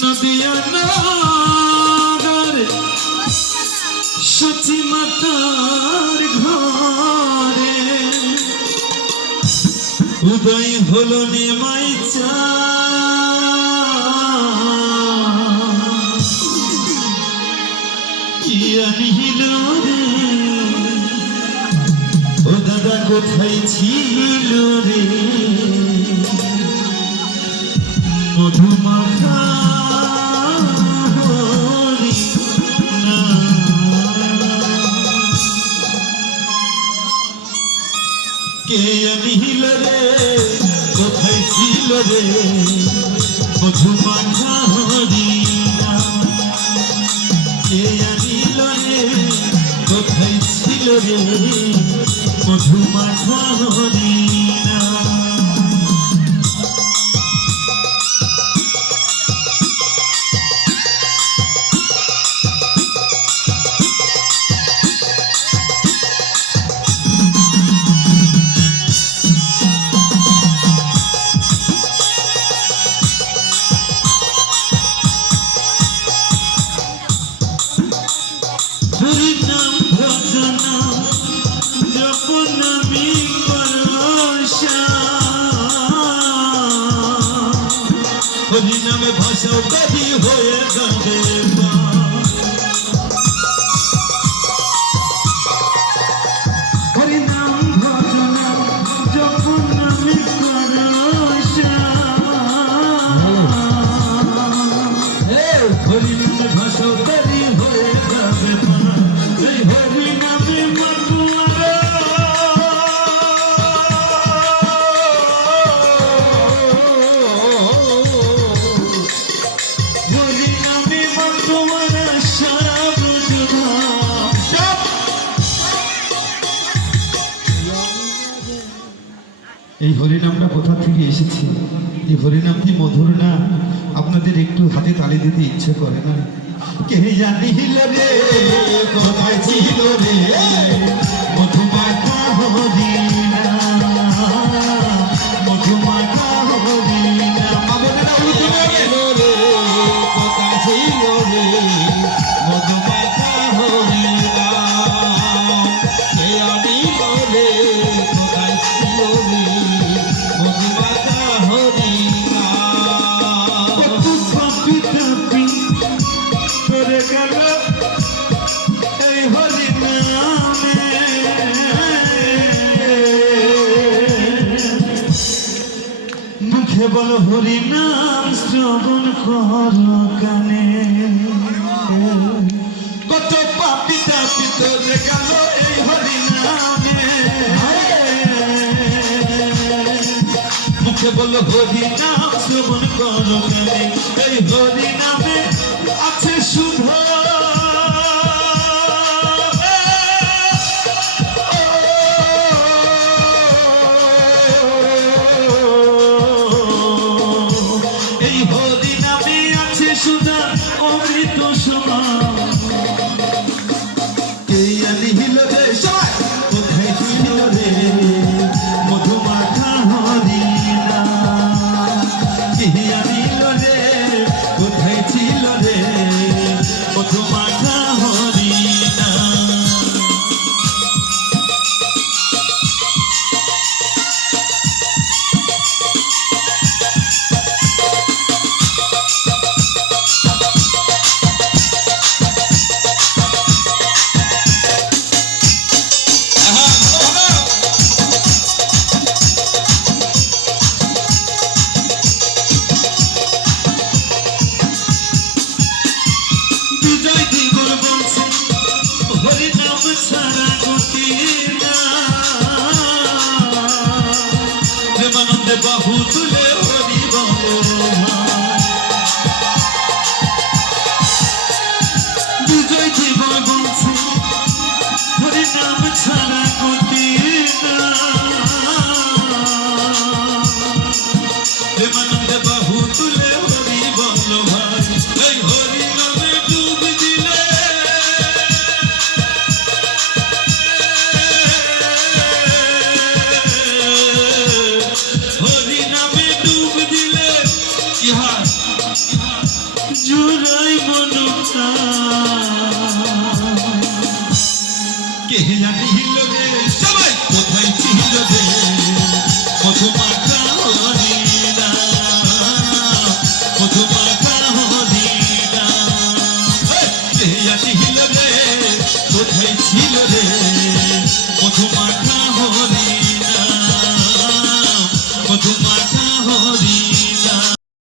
নদিয়া নগর সচি মাতার ঘরে উদয় হলো নেমাই কি আনিল রে ও দাদা কোথায় ছিল রে মধুমাখা কে আনিল রে কোথায় ছিল রে মধুমাখা হরিণা কে আনিল রে কোথায় ছিল রে মধুমাখা হরিণা হরিনাম ভজনা যখন আমি করবর্ষা হরিনামে ভাষাও কবি হয়ে যাবে হরিনাম ভজনা যখন আমি করবর্ষা হরিনামে ভাষাও কবি হয়ে যাবে এই হরিনামটা কোথা থেকে এসেছে এই হরিনাম কি মধুর না আপনাদের একটু হাতে তালি দিতে ইচ্ছে করে না কে জানিল রে কোথায় ছিল রে মধুমাখা হরিণা মধুমাখা হরিণা বাবুরা উঠে গেল রে কোথায় ছিল রে মধুমাখা হরিণা কে আনিল রে কোথায় ছিল রে মধুমাখা হরিণা করে গেল এই হরিনামে মুখে বল হরিনাম শ্রবণ কর কানে কত পাপি তাপি করে গেল এই হরিনামে মুখে বল হরিনাম শ্রবণ কর কানে এই হরিনামে আছে শুভ এই হরিনামে আছে সুধা অমৃত সমান কে আনিল রে সবাই কোথায় ছিল রে মধুমাখা হরিণা কে আনিল রে কোথায় ছিল রে মধুমাখা হরিণা হরিনাম ছাড়া গতি না প্রেমানন্দে বাহু তুলে হরি বলো বিজয় জীবন বংশে হরিনাম ছাড়া গতি না প্রেমানন্দে বাহু তুলে হরি বলো ভাই এই হরিনামে ডুব দিলে হরিনামে ডুব দিলে জুড়াই মনটা কে জানিল রে সবাই কোথায় ছিল রে মধুমাখা